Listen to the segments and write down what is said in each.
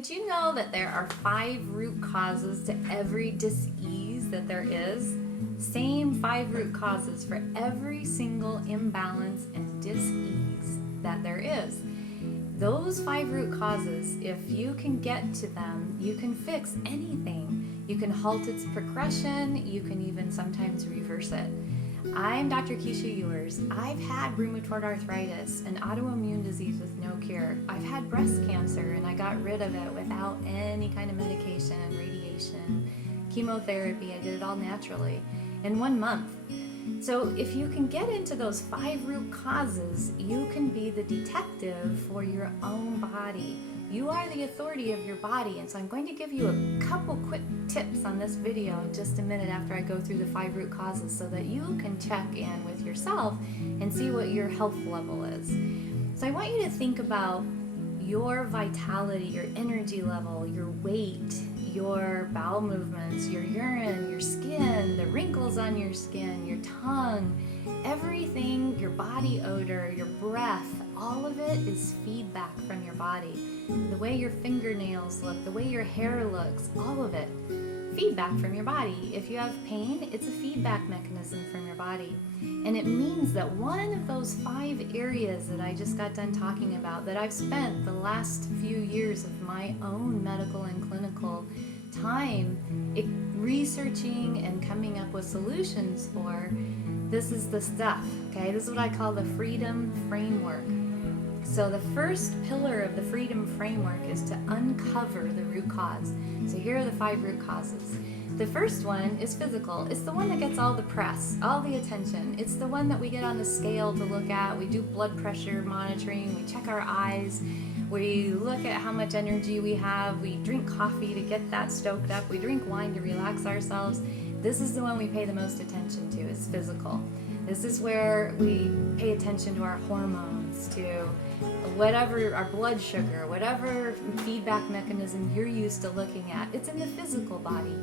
Did you know that there are 5 root causes to every dis-ease that there is? Same 5 root causes for every single imbalance and dis-ease that there is. Those 5 root causes, if you can get to them, you can fix anything. You can halt its progression, you can even sometimes reverse it. I'm Dr. Keesha Ewers. I've had rheumatoid arthritis, an autoimmune disease with no cure. I've had breast cancer and I got rid of it without any kind of medication, radiation, chemotherapy. I did it all naturally in 1 month. So if you can get into those 5 root causes, you can be the detective for your own body. You are the authority of your body, and so I'm going to give you a couple quick tips on this video in just a minute after I go through the 5 root causes so that you can check in with yourself and see what your health level is. So I want you to think about your vitality, your energy level, your weight, your bowel movements, your urine, your skin, the wrinkles on your skin, your tongue, everything, your body odor, your breath, all of it is feedback from your body. The way your fingernails look, the way your hair looks, all of it, feedback from your body. If you have pain, it's a feedback mechanism from your body. And it means that one of those 5 areas that I just got done talking about, that I've spent the last few years of my own medical and clinical time researching and coming up with solutions for, this is the stuff, okay? This is what I call the freedom framework. So the first pillar of the freedom framework is to uncover the root cause. So here are the 5 root causes. The first one is physical. It's the one that gets all the press, all the attention. It's the one that we get on the scale to look at. We do blood pressure monitoring. We check our eyes. We look at how much energy we have. We drink coffee to get that stoked up. We drink wine to relax ourselves. This is the one we pay the most attention to, is physical. This is where we pay attention to our hormones, to whatever, our blood sugar, whatever feedback mechanism you're used to looking at. It's in the physical body.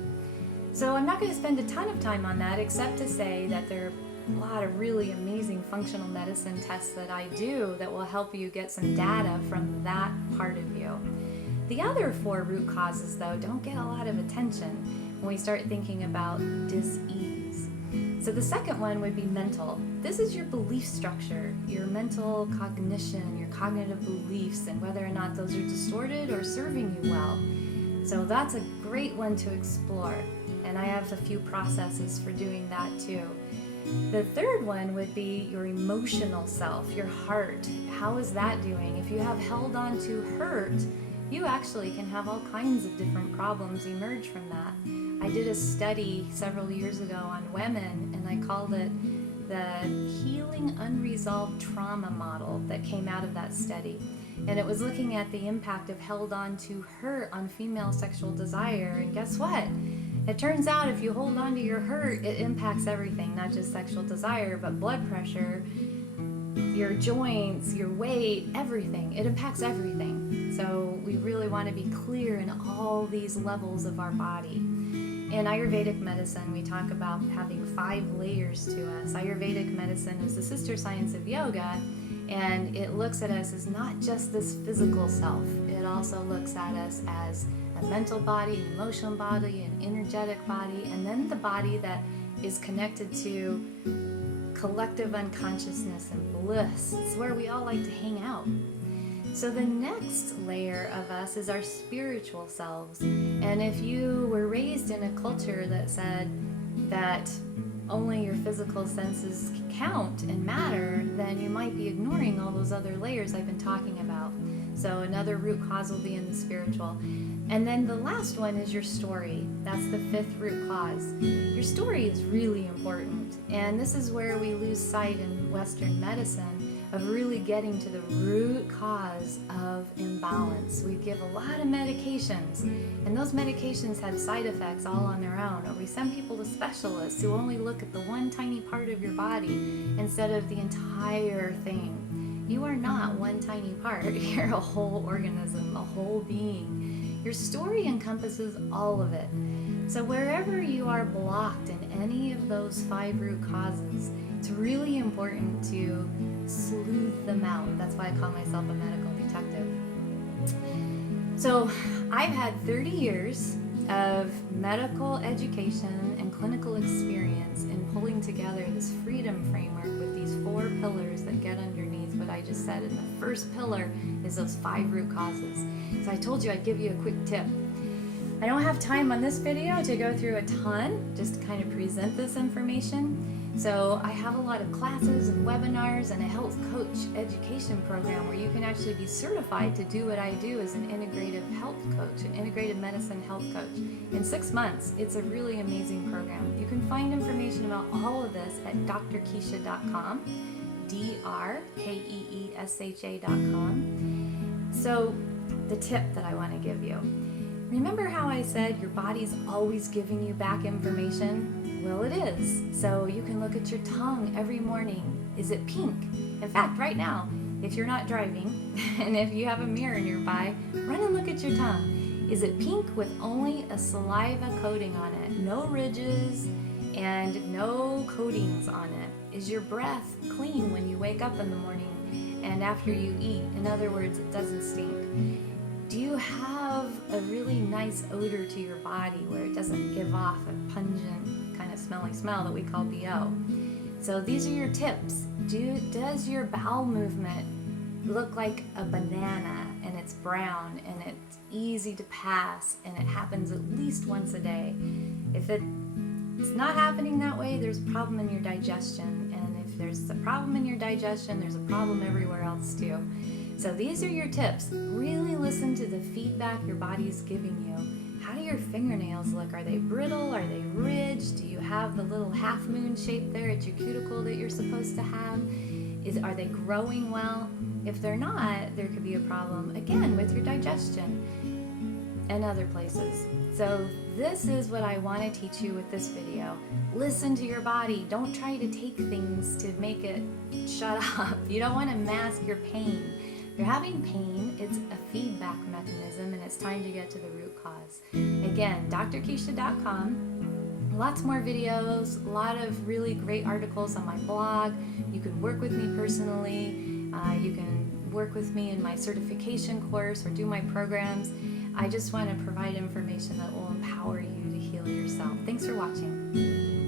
So I'm not going to spend a ton of time on that, except to say that there are a lot of really amazing functional medicine tests that I do that will help you get some data from that part of you. The other 4 root causes, though, don't get a lot of attention when we start thinking about dis-ease. So the second one would be mental. This is your belief structure, your mental cognition, your cognitive beliefs, and whether or not those are distorted or serving you well. So that's a great one to explore. And I have a few processes for doing that too. The third one would be your emotional self, your heart. How is that doing? If you have held on to hurt, you actually can have all kinds of different problems emerge from that. I did a study several years ago on women, and I called it the Healing Unresolved Trauma Model that came out of that study. And it was looking at the impact of held on to hurt on female sexual desire. And guess what? It turns out if you hold on to your hurt, it impacts everything, not just sexual desire, but blood pressure, your joints, your weight, everything. It impacts everything. So we really want to be clear in all these levels of our body. In Ayurvedic medicine, we talk about having 5 layers to us. Ayurvedic medicine is the sister science of yoga, and it looks at us as not just this physical self. It also looks at us as a mental body, an emotional body, an energetic body, and then the body that is connected to collective unconsciousness and bliss. It's where we all like to hang out. So the next layer of us is our spiritual selves. And if you were raised in a culture that said that only your physical senses count and matter, then you might be ignoring all those other layers I've been talking about. So another root cause will be in the spiritual. And then the last one is your story. That's the 5th root cause. Your story is really important. And this is where we lose sight in Western medicine of really getting to the root cause of imbalance. We give a lot of medications, and those medications have side effects all on their own, or we send people to specialists who only look at the one tiny part of your body instead of the entire thing. You are not one tiny part. You're a whole organism, a whole being. Your story encompasses all of it. So wherever you are blocked in any of those 5 root causes, it's really important to sleuth them out. That's why I call myself a medical detective. So I've had 30 years of medical education and clinical experience in pulling together this freedom framework with these 4 pillars that get underneath what I just said. And the first pillar is those 5 root causes. So I told you I'd give you a quick tip. I don't have time on this video to go through a ton, just to kind of present this information. So I have a lot of classes and webinars and a health coach education program where you can actually be certified to do what I do as an integrative health coach, an integrative medicine health coach. In 6 months, it's a really amazing program. You can find information about all of this at drkeesha.com, drkeesha.com. So the tip that I want to give you. Remember how I said your body's always giving you back information? Well, it is. So you can look at your tongue every morning. Is it pink? In fact, right now, if you're not driving and if you have a mirror nearby, run and look at your tongue. Is it pink with only a saliva coating on it? No ridges and no coatings on it. Is your breath clean when you wake up in the morning and after you eat? In other words, it doesn't stink. Do you have a really nice odor to your body where it doesn't give off a pungent kind of smelly smell that we call BO? So these are your tips. Does your bowel movement look like a banana and it's brown and it's easy to pass and it happens at least once a day? If it's not happening that way, there's a problem in your digestion. And if there's a problem in your digestion, there's a problem everywhere else too. So these are your tips. Really listen to the feedback your body's giving you. How do your fingernails look? Are they brittle? Are they ridged? Do you have the little half moon shape there at your cuticle that you're supposed to have? Are they growing well? If they're not, there could be a problem, again, with your digestion and other places. So this is what I want to teach you with this video. Listen to your body. Don't try to take things to make it shut up. You don't want to mask your pain. If you're having pain, it's a feedback mechanism and it's time to get to the root cause. Again, drkeesha.com. Lots more videos, a lot of really great articles on my blog. You can work with me personally. You can work with me in my certification course or do my programs. I just want to provide information that will empower you to heal yourself. Thanks for watching.